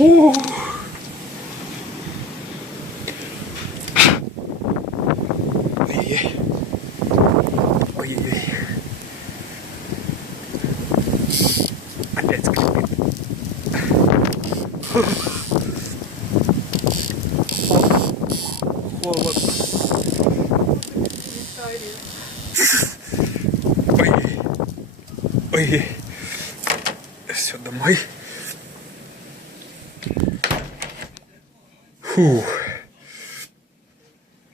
Ой. Ой-ой-ой. Опять скрипит. Холодно. Ой. Ой. Все, домой. Фух.